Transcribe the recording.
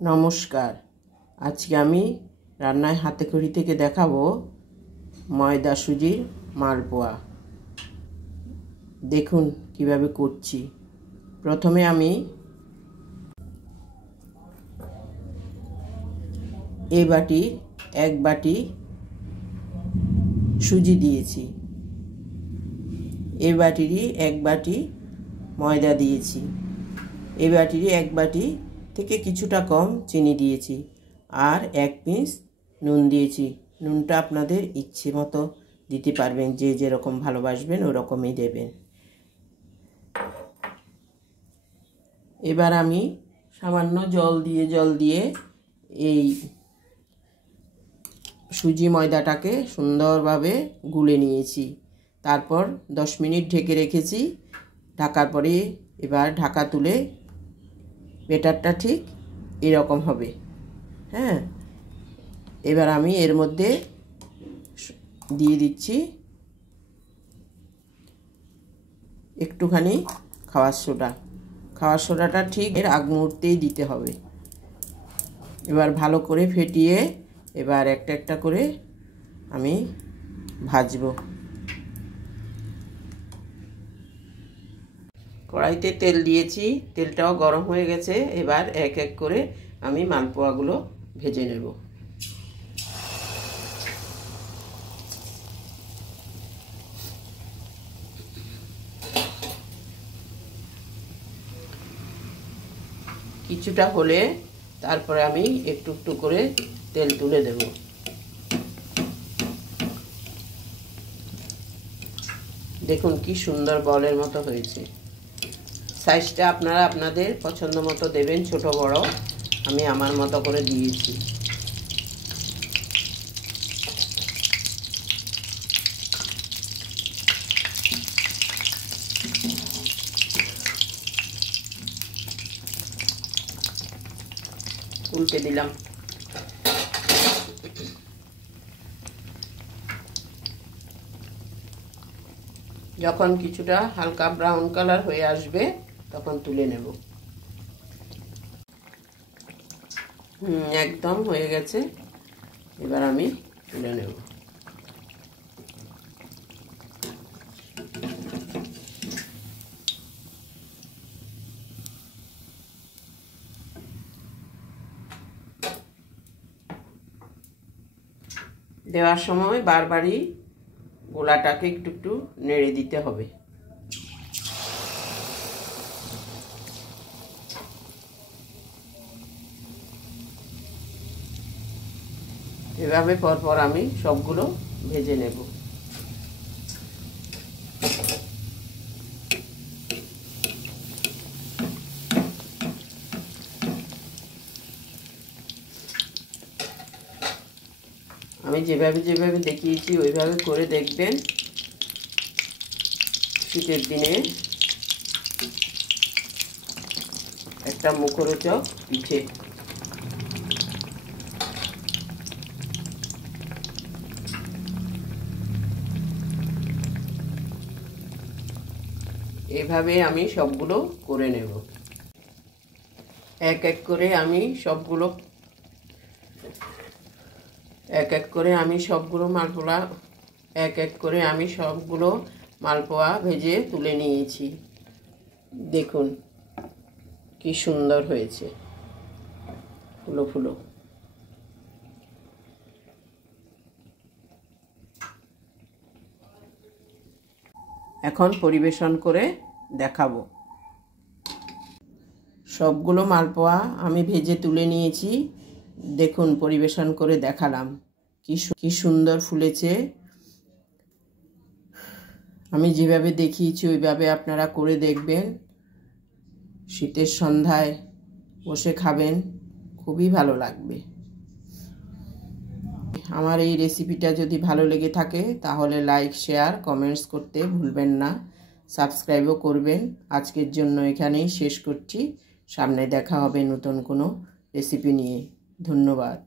নমস্কার। আজকে আমি রান্নায় হাতেখড়ি থেকে দেখাবো ময়দা সুজির মালপোয়া। দেখুন কিভাবে করছি। প্রথমে আমি এই বাটি এক বাটি সুজি দিয়েছি, এই বাটিরই এক বাটি ময়দা দিয়েছি, এই বাটিরই এক বাটি থেকে কিছুটা কম চিনি দিয়েছি, আর এক পিঞ্চ নুন দিয়েছি। নুনটা আপনাদের ইচ্ছে মতো দিতে পারবেন, যে যেরকম ভালোবাসবেন ওরকমই দেবেন। এবার আমি সামান্য জল দিয়ে এই সুজি ময়দাটাকে সুন্দরভাবে গুলে নিয়েছি। তারপর 10 মিনিট ঢেকে রেখেছি। ঢাকার পরে এবার ঢাকা তুলে ব্যাটারটা ঠিক এরকম হবে। হ্যাঁ, এবার আমি এর মধ্যে দিয়ে দিচ্ছি একটুখানি খাওয়ার সোডা। খাওয়ার সোডাটা ঠিক এর আগ মুহূর্তেই দিতে হবে। এবার ভালো করে ফেটিয়ে এবার একটা একটা করে আমি ভাজবো। কড়াইতে তেল দিয়েছি, তেলটাও গরম হয়ে গেছে। এবার এক এক করে আমি মালপোয়াগুলো ভেজে নেব। কিছুটা হলে তারপরে আমি একটু একটু করে তেল তুলে দেব। দেখুন কি সুন্দর বলের মতো হয়েছে। সাইজটা আপনারা আপনাদের পছন্দ মতো দেবেন, ছোট বড়। আমি আমার মতো করে দিয়েছি। উল্টে দিলাম। যখন কিছুটা হালকা ব্রাউন কালার হয়ে আসবে তখন তুলে নেব। একদম হয়ে গেছে। এবার আমি তুলে নেব। দেওয়ার সময় বারবারই গোলাটাকে একটু একটু নেড়ে দিতে হবে। এভাবে পরপর আমি সবগুলো ভেজে নেব। আমি যেভাবে দেখিয়েছি ওইভাবে করে দেখবেন। শীতের দিনে একটা মুখরোচক পিঠে। এভাবে আমি সবগুলো করে নেব। এক এক করে আমি সবগুলো মালপোয়া ভেজে তুলে নিয়েছি। দেখুন কি সুন্দর হয়েছে, ফুলো ফুলো। এখন পরিবেশন করে দেখাবো। সবগুলো মালপোয়া আমি ভেজে তুলে নিয়েছি। দেখুন পরিবেশন করে দেখালাম কি সুন্দর ফুলেছে। আমি যেভাবে দেখিয়েছি ওইভাবে আপনারা করে দেখবেন। শীতের সন্ধ্যায় বসে খাবেন, খুবই ভালো লাগবে। আমার এই রেসিপিটা যদি ভালো লেগে থাকে তাহলে লাইক, শেয়ার, কমেন্টস করতে ভুলবেন না। সাবস্ক্রাইবও করবেন। আজকের জন্য এখানেই শেষ করছি। সামনে দেখা হবে নতুন কোনো রেসিপি নিয়ে। ধন্যবাদ।